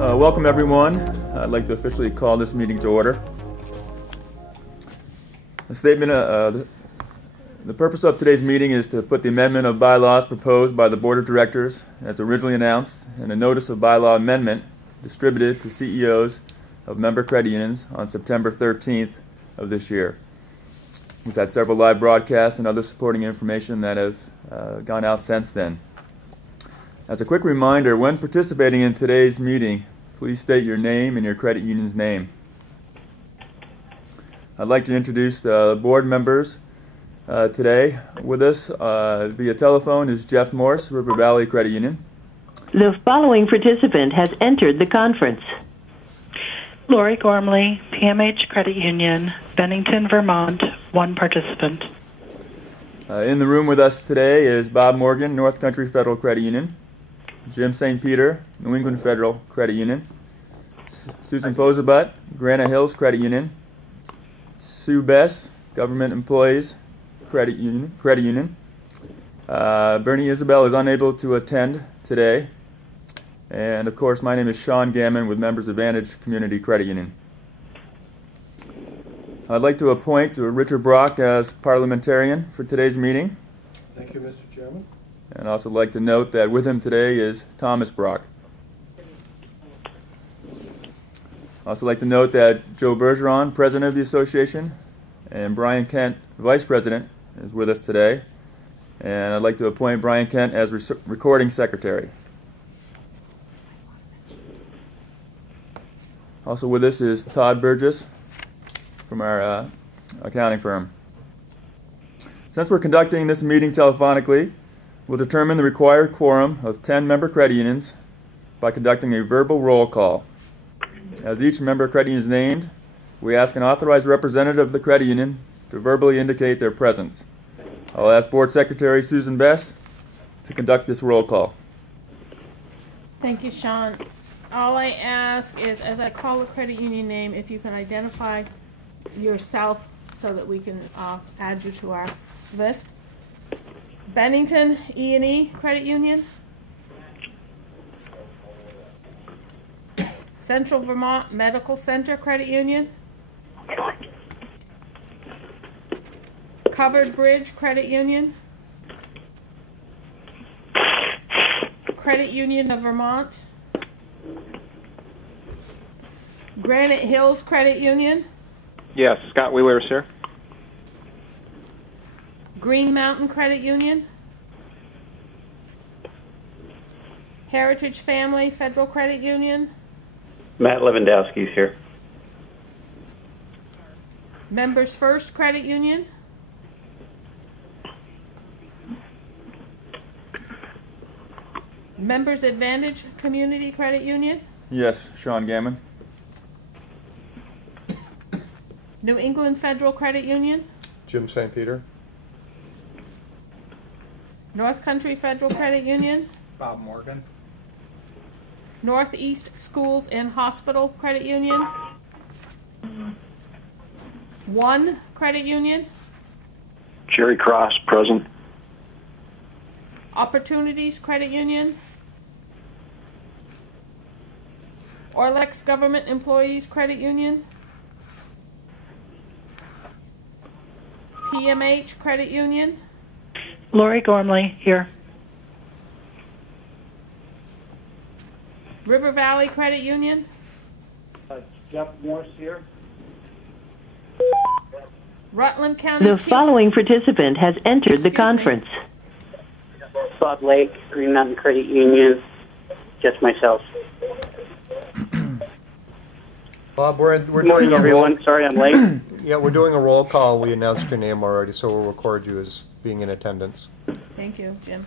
Welcome everyone. I'd like to officially call this meeting to order. The purpose of today's meeting is to put the amendment of bylaws proposed by the Board of Directors as originally announced and a notice of bylaw amendment distributed to CEOs of member credit unions on September 13th of this year. We've had several live broadcasts and other supporting information that have gone out since then. As a quick reminder, when participating in today's meeting, please state your name and your credit union's name. I'd like to introduce the board members today. With us via telephone is Jeff Morse, River Valley Credit Union. The following participant has entered the conference. Lori Gormley, PMH Credit Union, Bennington, Vermont, one participant. In the room with us today is Bob Morgan, North Country Federal Credit Union. Jim St. Peter, New England Federal Credit Union. Susan Posabut, Granite Hills Credit Union. Sue Bess, Government Employees Credit Union. Bernie Isabel is unable to attend today. And of course, my name is Sean Gammon with members of Vantage Community Credit Union. I'd like to appoint Richard Brock as parliamentarian for today's meeting. Thank you, Mr. Chairman. And I'd also like to note that with him today is Thomas Brock. I'd also like to note that Joe Bergeron, president of the association, and Brian Kent, vice president, is with us today. And I'd like to appoint Brian Kent as recording secretary. Also with us is Todd Burgess from our accounting firm. Since we're conducting this meeting telephonically, we'll determine the required quorum of 10 member credit unions by conducting a verbal roll call. As each member credit union is named, we ask an authorized representative of the credit union to verbally indicate their presence. I'll ask Board Secretary Susan Bess to conduct this roll call. Thank you, Sean. All I ask is, as I call the credit union name, if you can identify yourself so that we can add you to our list. Bennington E&E Credit Union. Central Vermont Medical Center Credit Union. Covered Bridge Credit Union. Credit Union of Vermont. Granite Hills Credit Union. Yes, Scott Wheeler is here. Green Mountain Credit Union. Heritage Family Federal Credit Union. Matt Lewandowski is here. Members First Credit Union. Members Advantage Community Credit Union. Yes, Sean Gammon. New England Federal Credit Union. Jim St. Peter. North Country Federal Credit Union. Bob Morgan. Northeast Schools and Hospital Credit Union. One Credit Union. Jerry Cross, present. Opportunities Credit Union. Orlex Government Employees Credit Union. PMH Credit Union. Lori Gormley, here. River Valley Credit Union. Jeff Morse here. Rutland County. The following participant has entered the conference. Salt Lake, Green Mountain Credit Union, just myself. Bob, we're Good morning, doing everyone. Sorry I'm late. Yeah, we're doing a roll call. We announced your name already, so we'll record you as being in attendance. Thank you, Jim.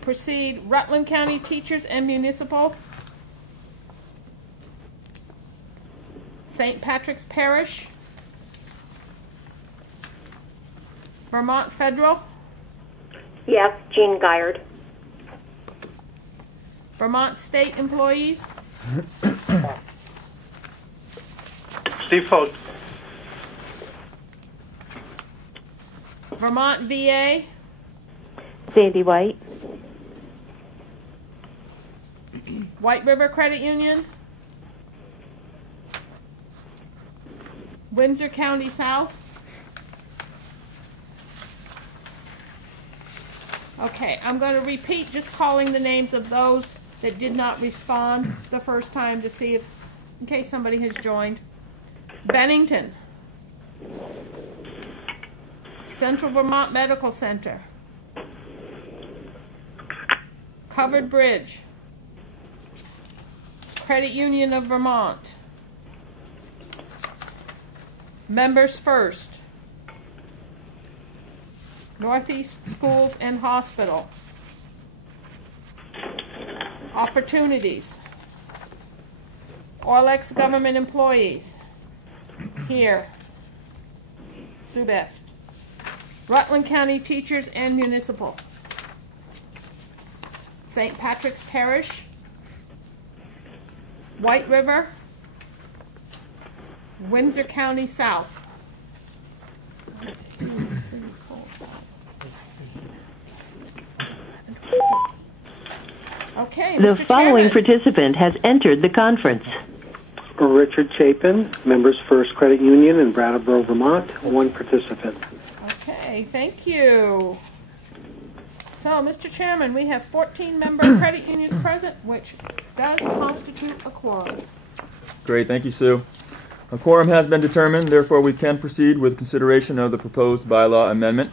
Proceed. Rutland County Teachers and Municipal. St. Patrick's Parish. Vermont Federal. Yes, Jean Guyard. Vermont State Employees. Steve Fote. Vermont VA. Sandy White. White River Credit Union, Windsor County South. Okay, I'm going to repeat just calling the names of those that did not respond the first time to see if, in case somebody has joined. Bennington, Central Vermont Medical Center, Covered Bridge, Credit Union of Vermont, Members First, Northeast Schools and Hospital, Opportunities, Orlex Government Employees, here, Sue Best, Rutland County Teachers and Municipal, St. Patrick's Parish, White River, Windsor County South. Okay, The Mr. following Chairman. participant has entered the conference. Richard Chapin, Members First Credit Union in Brattleboro, Vermont, one participant. Okay, thank you. So, Mr. Chairman, we have 14 member credit unions present, which does constitute a quorum. Great, thank you, Sue. A quorum has been determined, therefore we can proceed with consideration of the proposed bylaw amendment.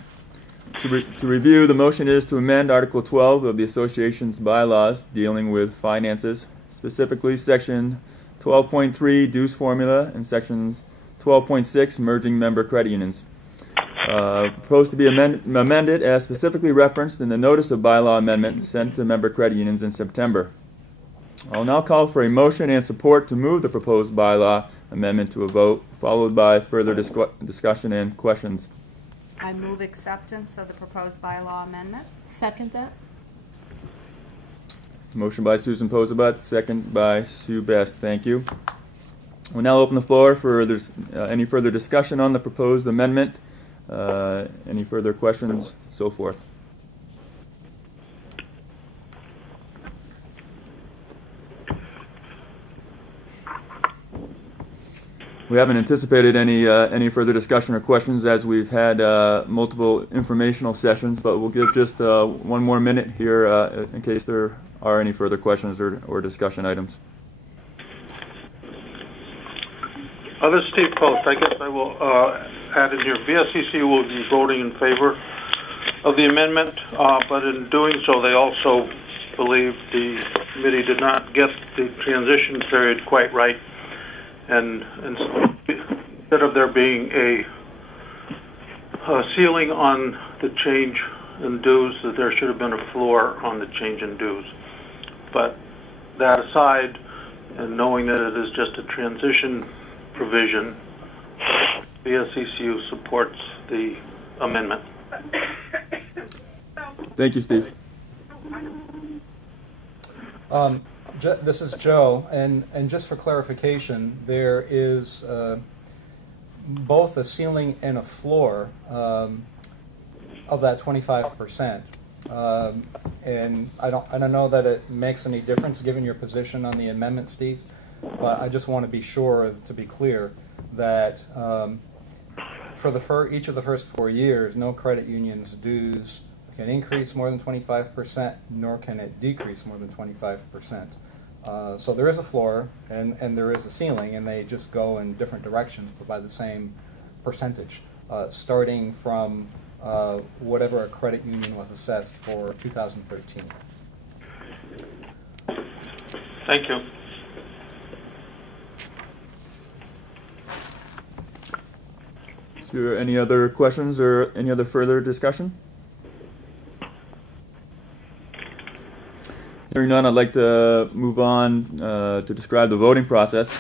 To review, the motion is to amend Article 12 of the Association's bylaws dealing with finances, specifically Section 12.3 dues formula and Sections 12.6 merging member credit unions. Proposed to be amended as specifically referenced in the notice of bylaw amendment sent to member credit unions in September. I'll now call for a motion and support to move the proposed bylaw amendment to a vote, followed by further discussion and questions. I move acceptance of the proposed bylaw amendment. Second that? Motion by Susan Posabot, second by Sue Best. Thank you. We'll now open the floor for any further discussion on the proposed amendment, any further questions, so forth. We haven't anticipated any further discussion or questions as we've had multiple informational sessions, but we'll give just one more minute here in case there are any further questions or discussion items. This is Steve Post. I guess I will add in here. VSCC will be voting in favor of the amendment, but in doing so, they also believe the committee did not get the transition period quite right. And instead of there being a ceiling on the change in dues, that there should have been a floor on the change in dues. But that aside, and knowing that it is just a transition provision, the SCCU supports the amendment. Thank you, Steve. This is Joe, and just for clarification, there is both a ceiling and a floor of that 25%, and I don't know that it makes any difference given your position on the amendment, Steve. But I just want to be sure, to be clear, that for each of the first 4 years, no credit union's dues can increase more than 25%, nor can it decrease more than 25%. So there is a floor and there is a ceiling, and they just go in different directions, but by the same percentage, starting from whatever a credit union was assessed for 2013. Thank you. Is there any other questions or any other further discussion? Hearing none, I'd like to move on to describe the voting process.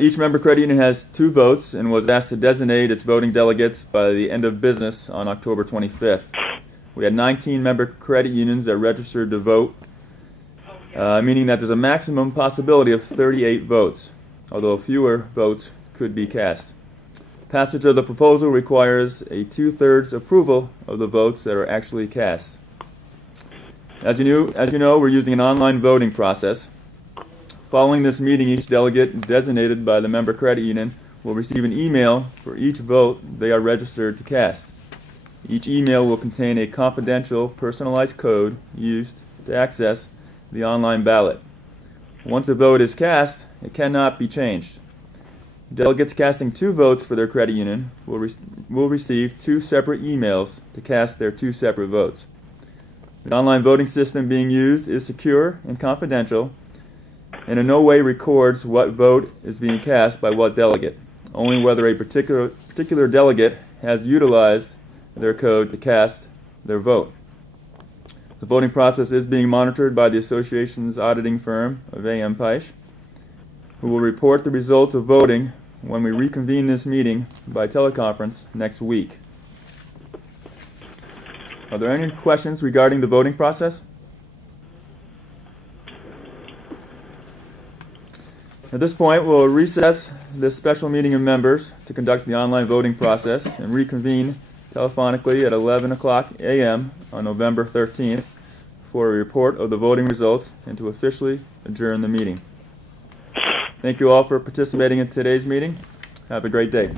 Each member credit union has 2 votes and was asked to designate its voting delegates by the end of business on October 25th. We had 19 member credit unions that registered to vote, meaning that there's a maximum possibility of 38 votes, although fewer votes could be cast. Passage of the proposal requires a 2/3 approval of the votes that are actually cast. As you know, we're using an online voting process. Following this meeting, each delegate designated by the member credit union will receive an email for each vote they are registered to cast. Each email will contain a confidential, personalized code used to access the online ballot. Once a vote is cast, it cannot be changed. Delegates casting 2 votes for their credit union will receive 2 separate emails to cast their 2 separate votes. The online voting system being used is secure and confidential, and in no way records what vote is being cast by what delegate, only whether a particular delegate has utilized their code to cast their vote. The voting process is being monitored by the association's auditing firm of A.M. Peisch, who will report the results of voting when we reconvene this meeting by teleconference next week. Are there any questions regarding the voting process? At this point, we'll recess this special meeting of members to conduct the online voting process and reconvene telephonically at 11 o'clock a.m. on November 13th for a report of the voting results and to officially adjourn the meeting. Thank you all for participating in today's meeting. Have a great day.